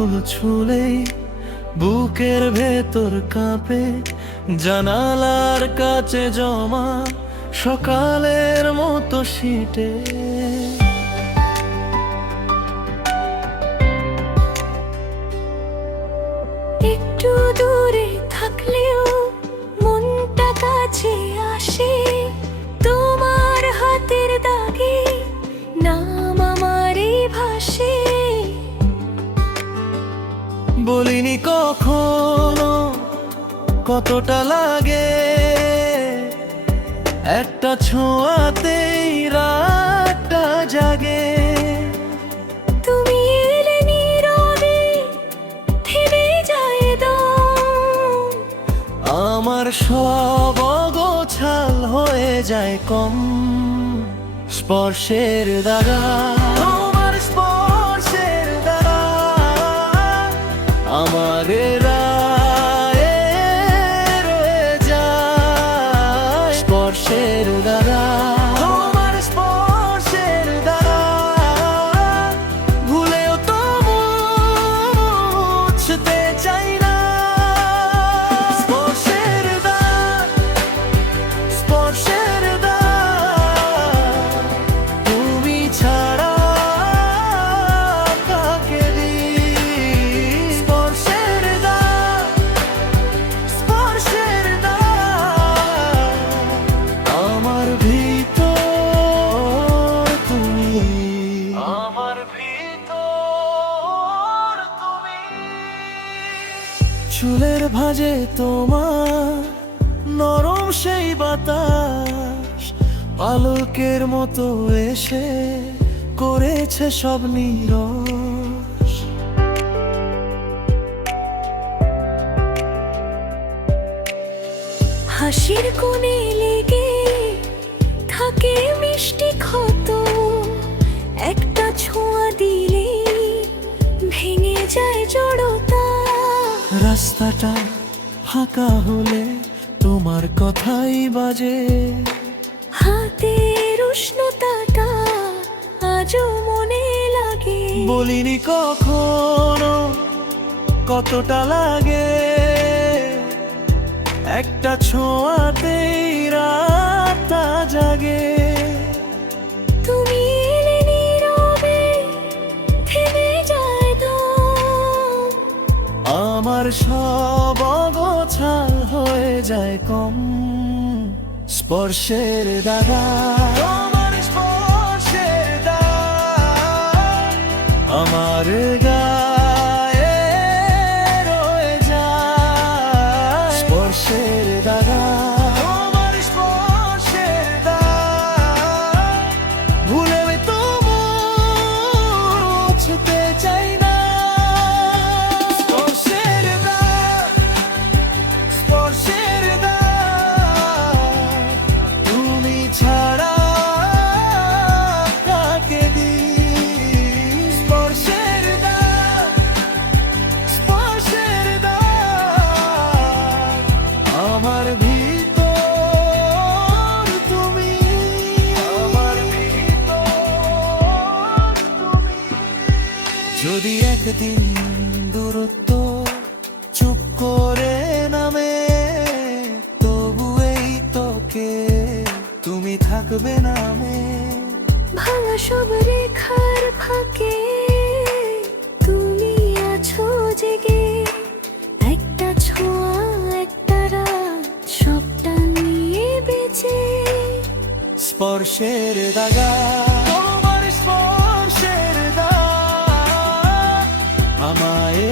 আঙুল ছুলেই বুকের ভেতর কাঁপে, জানালার কাছে জমা সকালের মতো শীতে। একটু দূরে থাকলেও মনটা কাছে আসে, তোমার হাতের দাগে নাম আমারই ভাসে। বলিনি কখনো কতটা লাগে, একটা ছোঁয়াতেই রাতটা জাগে। তুমি এলে নীরবে থেমে যায় দম, আমার সব অগোছাল হয়ে যায় কম। স্পর্শের দ্বারা, তোমার স্পর্শের দ্বারা আমার রায়ে রয়ে যায়। স্পর্শের দ্বারা, তোমার স্পর্শের দ্বারা ভুলেও তো মুছতে চাই না। স্পর্শের দ্বার, স্পর্শের দ্বার, তুমি ছাড়া কাকে দিই। স্পর্শের দ্বার, স্পর্শের দ্বার, আমার ভিতর তুমি, আমার ভিতর তুমি। চুলের ভাঁজে তোমার নরম সেই বাতাস, পালকের মতো এসে করেছে সব নীরস। হাসির কোণে লেগে থাকে মিষ্টি ক্ষত, একটা ছোঁয়া দিলে ভেঙে যায় জড়তা। রাস্তাটা ফাঁকা হলে তোমার কথাই বাজে, হাতের উষ্ণতাটা আজও মনে লাগে। বলিনি কখনো কতটা লাগে, একটা ছোঁয়াতেই রাতটা জাগে। তুমি এলে নীরবে থেমে যায় দম, আমার সব অগোছাল হয়ে যায় কম। স্পর্শের দ্বারা, তোমার স্পর্শের দ্বারা আমার গায়ে রয়ে যায়। স্পর্শের দ্বারা, তোমার স্পর্শের দ্বারা ভুলেও তো মুছতে চাই না। স্পর্শের দ্বার, স্পর্শের দ্বার, তুমি ছাড়া কাকে দিই। স্পর্শের দ্বার, স্পর্শের দ্বার, আমার ভিতর তুমি, আমার ভিতর তুমি। যদি একদিন দূরত্ব চুপ করে নামে, তবু এই তোকে তুমি থাকবে নামে। ভাঙা সব রেখার ফাঁকে তুমি আছো জেগে, একটা ছোঁয়া একটা রাত সবটা নিয়ে বেঁচে। স্পর্শের দাগা, তোমার স্পর্শের দাগ আমায়